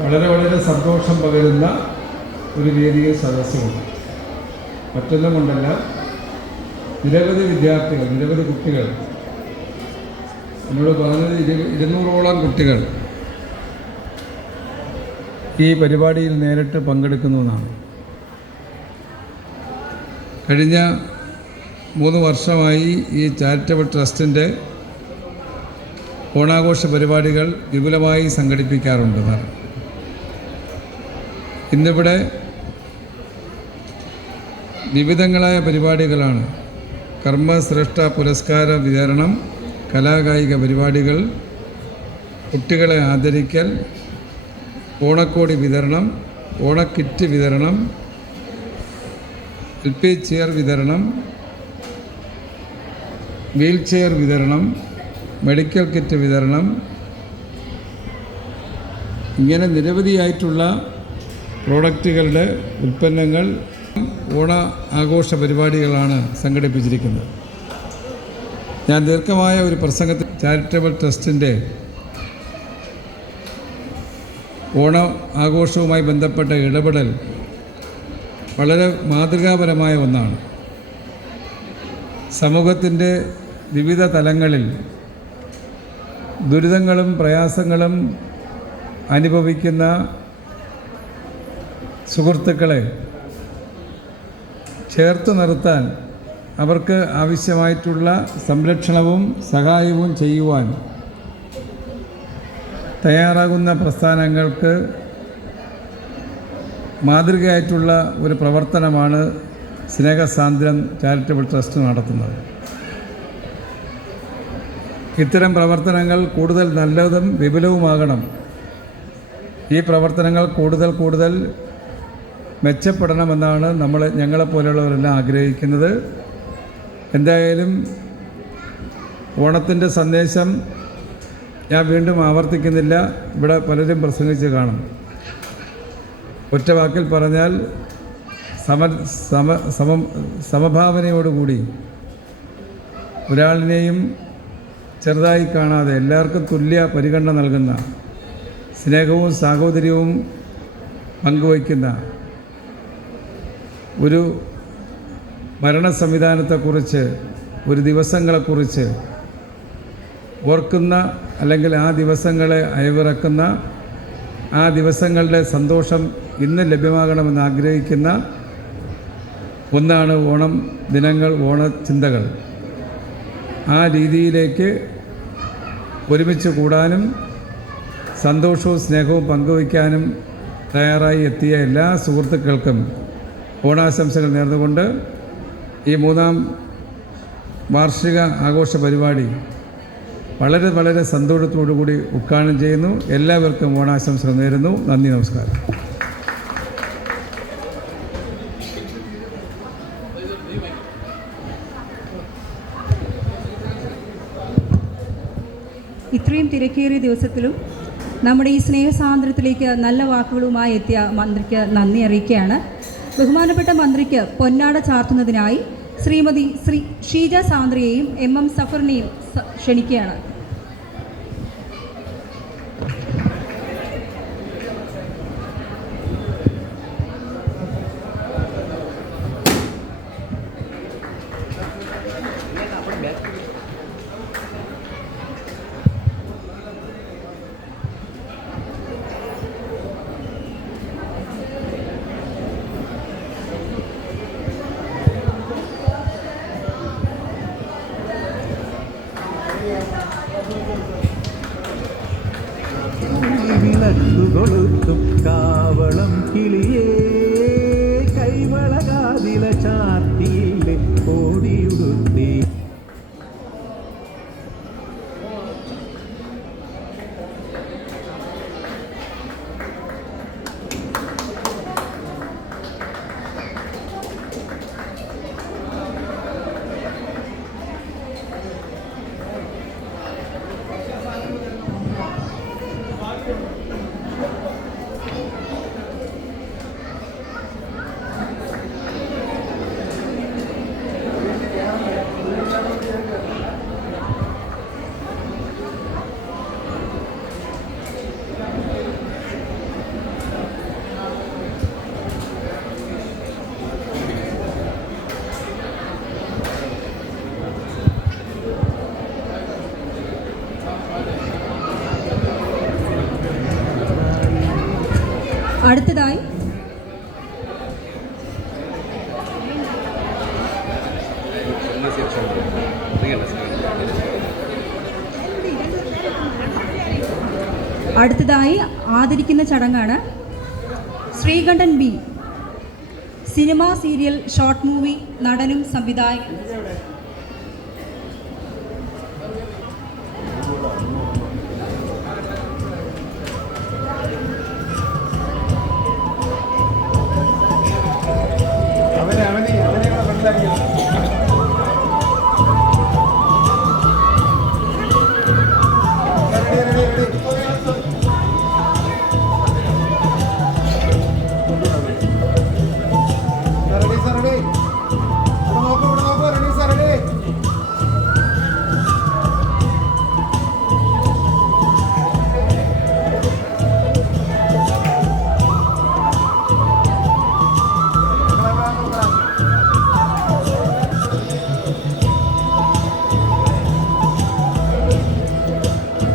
വളരെ വളരെ സന്തോഷം പകരുന്ന ഒരു വേദിക സദസ്സുണ്ട്. മറ്റൊന്നും കൊണ്ടല്ല, നിരവധി വിദ്യാർത്ഥികൾ, നിരവധി കുട്ടികൾ, എന്നോട് പറഞ്ഞത് 200ഓളം കുട്ടികൾ ഈ പരിപാടിയിൽ നേരിട്ട് പങ്കെടുക്കുന്നു എന്നാണ്. കഴിഞ്ഞ 3 വർഷമായി ഈ ചാരിറ്റബിൾ ട്രസ്റ്റിൻ്റെ ഓണാഘോഷ പരിപാടികൾ വിപുലമായി സംഘടിപ്പിക്കാറുണ്ടെന്നാണ്. ഇന്നിവിടെ വിവിധങ്ങളായ പരിപാടികളാണ്. കർമ്മശ്രേഷ്ഠ പുരസ്കാര വിതരണം, കലാകായിക പരിപാടികൾ, കുട്ടികളെ ആദരിക്കൽ, ഓണക്കോടി വിതരണം, ഓണക്കിറ്റ് വിതരണം, LP ചെയർ വിതരണം, വീൽ ചെയർ വിതരണം, മെഡിക്കൽ കിറ്റ് വിതരണം, ഇങ്ങനെ നിരവധിയായിട്ടുള്ള പ്രോഡക്റ്റുകളുടെ ഉൽപ്പന്നങ്ങൾ ഓണ ആഘോഷ പരിപാടികളാണ് സംഘടിപ്പിച്ചിരിക്കുന്നത്. ഞാൻ ദീർഘമായ ഒരു പ്രസംഗത്തിൽ ചാരിറ്റബിൾ ട്രസ്റ്റിൻ്റെ ഓണ ആഘോഷവുമായി ബന്ധപ്പെട്ട ഇടപെടൽ വളരെ മാതൃകാപരമായ ഒന്നാണ്. സമൂഹത്തിൻ്റെ വിവിധ തലങ്ങളിൽ ദുരിതങ്ങളും പ്രയാസങ്ങളും അനുഭവിക്കുന്ന സുഹൃത്തുക്കളെ ചേർത്ത് നിർത്താൻ, അവർക്ക് ആവശ്യമായിട്ടുള്ള സംരക്ഷണവും സഹായവും ചെയ്യുവാൻ തയ്യാറാകുന്ന പ്രസ്ഥാനങ്ങൾക്ക് മാതൃകയായിട്ടുള്ള ഒരു പ്രവർത്തനമാണ് സ്നേഹസാന്ദ്രം ചാരിറ്റബിൾ ട്രസ്റ്റ് നടത്തുന്നത്. ഇത്തരം പ്രവർത്തനങ്ങൾ കൂടുതൽ നല്ലതും വിപുലവുമാകണം. ഈ പ്രവർത്തനങ്ങൾ കൂടുതൽ മെച്ചപ്പെടണമെന്നാണ് ഞങ്ങളെപ്പോലെയുള്ളവരെല്ലാം ആഗ്രഹിക്കുന്നത്. എന്തായാലും ഓണത്തിൻ്റെ സന്ദേശം ഞാൻ വീണ്ടും ആവർത്തിക്കുന്നില്ല, ഇവിടെ പലരും പ്രസംഗിച്ച് കാണും. ഒറ്റ വാക്കിൽ പറഞ്ഞാൽ സമഭാവനയോടുകൂടി ഒരാളിനെയും ചെറുതായി കാണാതെ എല്ലാവർക്കും തുല്യ പരിഗണന നൽകുന്ന, സ്നേഹവും സാഹോദര്യവും പങ്കുവയ്ക്കുന്ന ഒരു ഭരണ സംവിധാനത്തെക്കുറിച്ച്, ഒരു ദിവസങ്ങളെക്കുറിച്ച് ഓർക്കുന്ന, അല്ലെങ്കിൽ ആ ദിവസങ്ങളെ അയവിറക്കുന്ന, ആ ദിവസങ്ങളുടെ സന്തോഷം ഇന്ന് ലഭ്യമാകണമെന്ന് ആഗ്രഹിക്കുന്ന ഒന്നാണ് ഓണം ദിനങ്ങൾ, ഓണച്ചിന്തകൾ. ആ രീതിയിലേക്ക് ഒരുമിച്ച് കൂടാനും സന്തോഷവും സ്നേഹവും പങ്കുവയ്ക്കാനും തയ്യാറായി എത്തിയ എല്ലാ സുഹൃത്തുക്കൾക്കും ഓണാശംസകൾ നേർന്നുകൊണ്ട് ഈ 3ാം വാർഷിക ആഘോഷ പരിപാടി വളരെ വളരെ സന്തോഷത്തോടു കൂടി ഉദ്ഘാടനം ചെയ്യുന്നു. എല്ലാവർക്കും ഓണാശംസകൾ നേരുന്നു. നന്ദി, നമസ്കാരം. ഇത്രയും തിരക്കേറിയ ദിവസത്തിലും നമ്മുടെ ഈ സ്നേഹസാന്ദ്രത്തിലേക്ക് നല്ല വാക്കുകളുമായി എത്തിയ മന്ത്രിക്ക് നന്ദി അറിയിക്കുകയാണ്. ബഹുമാനപ്പെട്ട മന്ത്രിക്ക് പൊന്നാട ചാർത്തുന്നതിനായി ശ്രീമതി ഷീജ സാന്ദ്രയെയും MM സഫറിനെയും ക്ഷണിക്കുകയാണ്. വിളക്കുകൊളുത്തും കാവളം കിളിയേ, കൈവളകാതില ചാർത്തിയില്ലേ ഓടിയുടുത്തി. അടുത്തതായി ആദരിക്കുന്ന ചടങ്ങാണ്. Sreekantan B, cinema serial short movie നടനും സംവിധായകനും.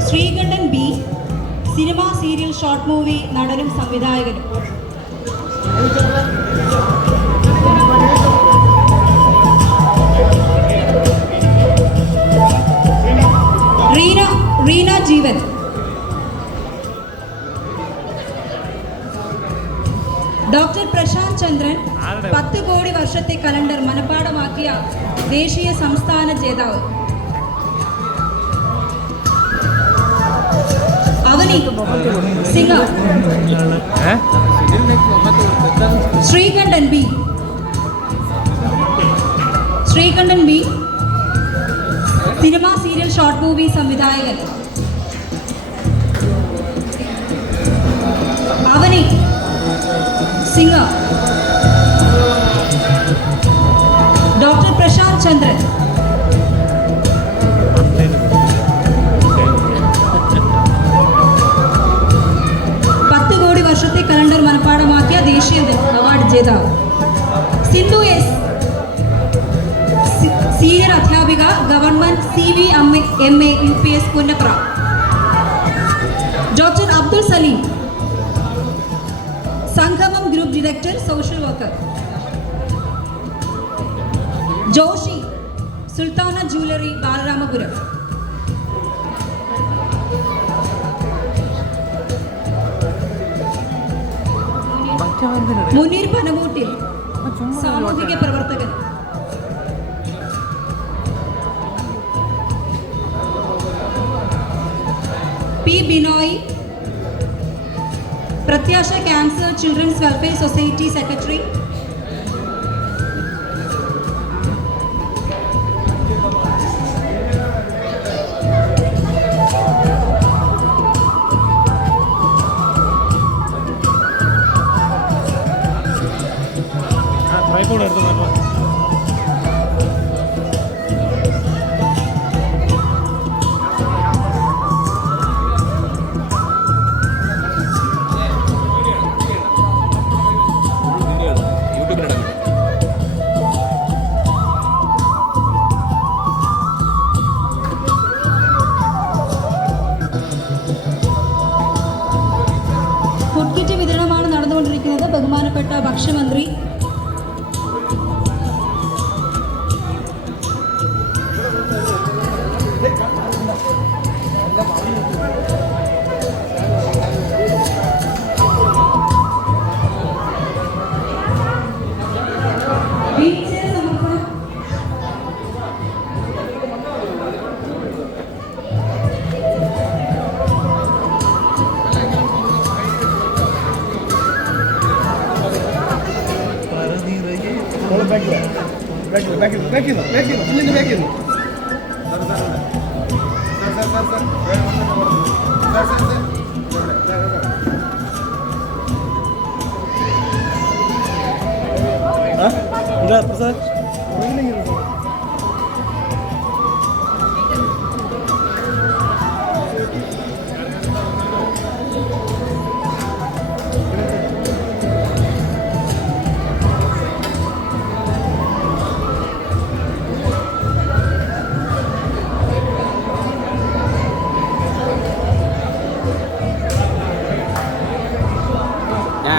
Sreekantan B, cinema serial short movie നടനും സംവിധായകനും. റീന ജീവൻ, ഡോക്ടർ പ്രശാന്ത് ചന്ദ്രൻ 10 കോടി വർഷത്തെ കലണ്ടർ മനഃപ്പാഠമാക്കിയ ദേശീയ സംസ്ഥാന ജേതാവ്. Avani singer. Sreekantan B, cinema serial short movie സംവിധായകൻ. അവനി സിംഗർ. ഡോക്ടർ പ്രശാന്ത് ചന്ദ്രൻ, വർഷത്തെ കലണ്ടർ മനഃപ്പാഠമാക്കിയ ദേശീയ അവാർഡ് ജേതാവ്. സിന്ധു എസ്, സീനിയർ അധ്യാപിക, government CVMA UPS Punnapra. Doctor Abdul Salim, Sangamam group director, social worker. Joshi, Sultana jewellery, Balaramapuram. Muneer Panamoottil, സാമൂഹിക പ്രവർത്തകൻ. P Binoy, Prathyasha cancer children's welfare society secretary. Food kit വിതരണമാണ് നടന്നുകൊണ്ടിരിക്കുന്നത്. ബഹുമാനപ്പെട്ട ഭക്ഷ്യമന്ത്രി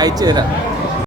അയച്ചു തരാം.